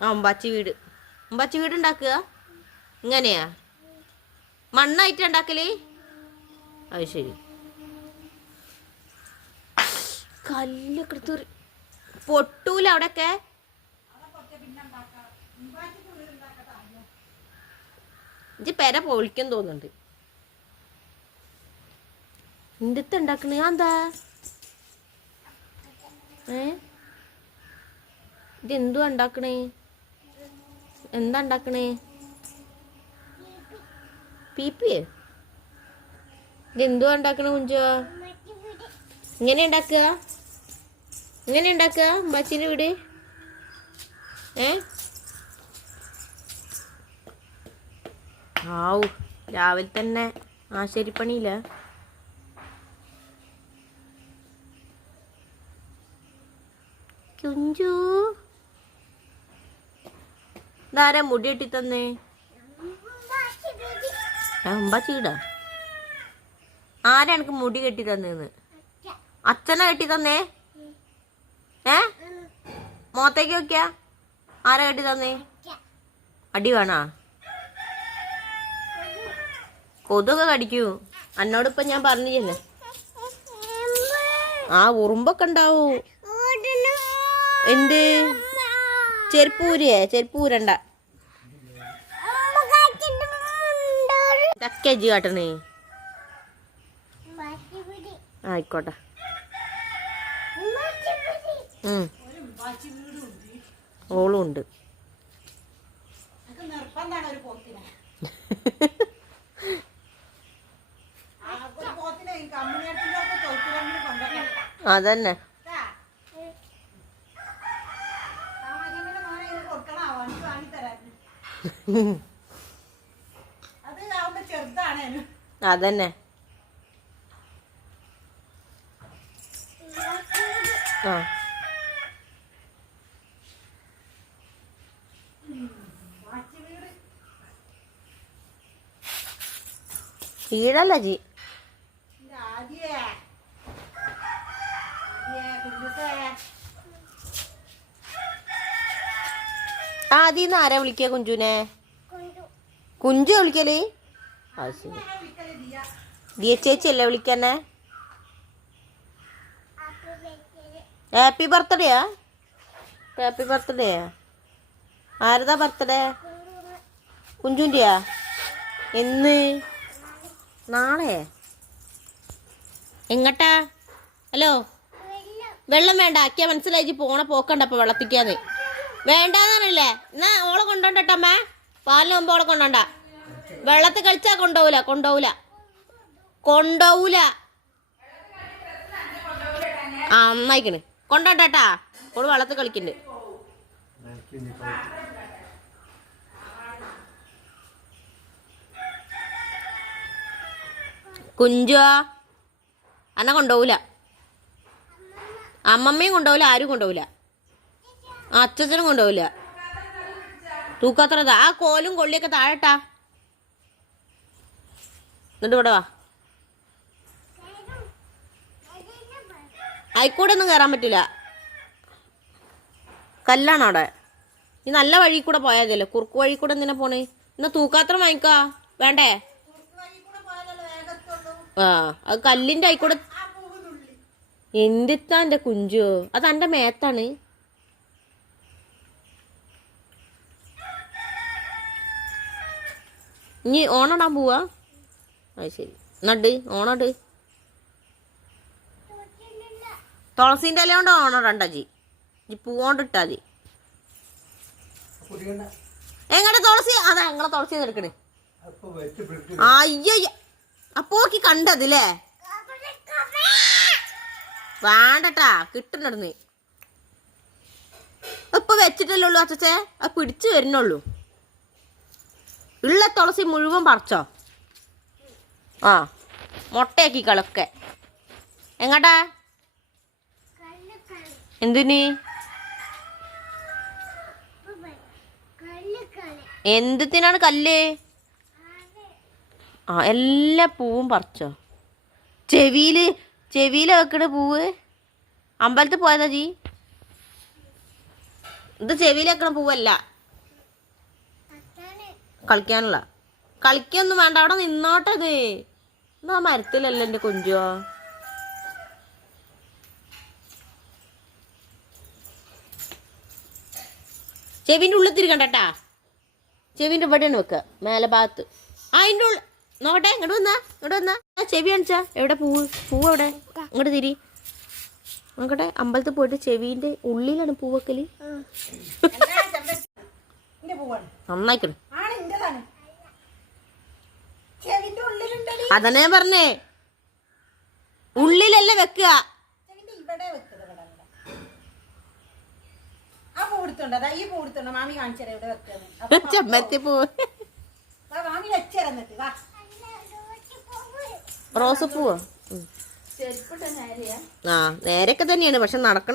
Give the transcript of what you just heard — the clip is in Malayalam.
ആ ഉമ്പാച്ചി വീട്. ഉമ്പാച്ചി വീട് ഉണ്ടാക്കുക ഇങ്ങനെയാ? മണ്ണായിട്ട് ഉണ്ടാക്കല്? അത് ശരി. കല്ലൊക്കെ എടുത്ത് പൊട്ടൂല അവിടെയൊക്കെ? ഇജ്ജ് പെര പൊളിക്കാൻ തോന്നുന്നുണ്ട്. എന്തിട്ട് ഉണ്ടാക്കണേ? എന്താ ഇതെന്തുവാ ഉണ്ടാക്കണേ? എന്താ ഉണ്ടാക്കണേ? പീപ്പിയേ? ഇതെന്തുവാ ഉണ്ടാക്കണേ കുഞ്ചോ? ഇങ്ങനെ ഉണ്ടാക്കുക? ഇങ്ങനെ ഉണ്ടാക്കുക ഉമ്മാച്ചിൻ്റെ വീട്? ആവു, രാവിലെ തന്നെ ആശാരിപ്പണിയില്ല. കുഞ്ചു ഇതാരാ മുടി കെട്ടി തന്നേ? ഉമ്പാച്ചി വീടാ? ആരാ എനിക്ക് മുടി കെട്ടി തന്നേന്ന്? അച്ഛനാ കെട്ടി തന്നേ? മോത്തേക്ക് നോക്കിയാ? ആരാ കെട്ടി തന്നേ? അടി വേണോ? കൊതുക് കടിക്കൂ. എന്നോടിപ്പം ഞാൻ പറഞ്ഞില്ലേ? ആ ഉറുമ്പൊക്കെ ഉണ്ടാവൂ. എന്ത് ചെരുപ്പൂരിയേ? ചെരുപ്പൂരണ്ട. ചക്കേജി കാട്ടണേ? ആയിക്കോട്ടെ. ഓളും ഉണ്ട്. അതന്നെ. അതന്നെ. ആ വീടല്ല ജി. ആദ്യം ആരാ വിളിക്കുക കുഞ്ചുനെ? കുഞ്ചു വിളിക്കല്? അത് ശരി. ദിയ ചേച്ചി അല്ലേ വിളിക്കന്നെ? ഹാപ്പി ബർത്ത്ഡേയാ? ഹാപ്പി ബർത്ത്ഡേയാ? ആരതാ ബർത്ത്ഡേ? കുഞ്ചുൻ്റെയാ? എന്ന്? നാളെ? എങ്ങട്ടാ? ഹലോ, വെള്ളം വേണ്ട ആക്കിയാ മനസ്സിലായി. പോണ പോക്കണ്ടപ്പോ വെള്ളത്തിക്കാന്ന് വേണ്ടാന്നല്ലേ? എന്നാ ഓളെ കൊണ്ടോണ്ടമ്മ. പാലിന് മുമ്പ് ഓളെ കൊണ്ടോണ്ട. വെള്ളത്തിൽ കളിച്ചാ കൊണ്ടോവൂല. ആ അമ്മായിക്കണ് കൊണ്ടോണ്ടാ. ഓള് വെള്ളത്തിൽ കളിക്കണ്ട്. കുഞ്ചോ അന്നെ കൊണ്ടുപോവില്ല. അമ്മമ്മയും കൊണ്ടുപോവില്ല, ആരും കൊണ്ടുപോവില്ല. അച്ഛനും കൊണ്ടുപോവില്ല. തൂക്കാത്ര ആ കോലും കൊള്ളിയൊക്കെ താഴെട്ടാ. എന്നിട്ട് ഇവിടെ വാ. ആയിക്കൂടെ ഒന്നും കയറാൻ പറ്റില്ല. കല്ലാണ് അവിടെ. ഈ നല്ല വഴി കൂടെ പോയാതല്ലോ. കുറുക്ക് വഴി കൂടെ എന്തിനാ പോണേ? എന്നാ തൂക്കാത്രം വാങ്ങിക്കാ വേണ്ടേ? ആ അത് കല്ലിന്റെ ആയിക്കൂടെ. എന്തിത്താ എന്റെ കുഞ്ചോ? അത് എന്റെ മേത്താണ്. ഇനി ഓണടാൻ പോവാ? അത് ശരി. നട്ട് ഓണട്ട്. തുളസിന്റെ ഇല കൊണ്ട് ഓണടണ്ട ജി. പൂവോണ്ട് ഇട്ടാ ജി. എങ്ങടെ തുളസി? അതാ ഞങ്ങളെ തുളസി എടുക്കണേ. അയ്യ അപ്പോക്കി കണ്ടതില്ലേ? വേണ്ടട്ടാ, കിട്ടുന്നുണ്ടെന്ന്. ഇപ്പൊ വെച്ചിട്ടല്ലേ ഉള്ളൂ അച്ഛേ. അത് പിടിച്ചു വരുന്നുള്ളൂ. ഉള്ള തുളസി മുഴുവൻ പറിച്ചോ? ആ മുട്ടയാക്കി കളൊക്കെ. എങ്ങട്ടാ? എന്തിന്? എന്തിനാണ് കല്ല്? ആ എല്ലാ പൂവും പറിച്ചോ? ചെവിയില് വെക്കണ പൂവ്. അമ്പലത്തിൽ പോയതാ ജി? ഇത് ചെവിയിൽ വെക്കണ പൂവല്ല, കളിക്കാനുള്ള. കളിക്കൊന്നും വേണ്ട, അവിടെ നിന്നോട്ടെ. ഇത് എന്നാ മരത്തിലല്ല എൻ്റെ കുഞ്ചോ. ചെവിൻ്റെ ഉള്ളിൽ തിരിക്കണ്ടട്ടാ, ചെവിൻ്റെ ഇവിടെയാണ് വെക്കുക, മേലെ ഭാഗത്ത്. അതിൻ്റെ ഉള്ളിൽ നോക്കട്ടെ. ഇങ്ങോട്ട് വന്നാ ചെവി കാണിച്ചാ. എവിടെ പൂവ് എവിടെ? ഇങ്ങോട്ട് തിരി നോക്കട്ടെ. അമ്പലത്തിൽ പോയിട്ട് ചെവിന്റെ ഉള്ളിലാണ് പൂ വെക്കല്. നന്നായിക്കണ്. അതന്നെ ഞാൻ പറഞ്ഞേ, ഉള്ളിലല്ല വെക്കുക. ചെമ്പരത്തി പൂവ്, റോസ് പൂവോ? ആ നേരൊക്കെ തന്നെയാണ്, പക്ഷെ നടക്കണം.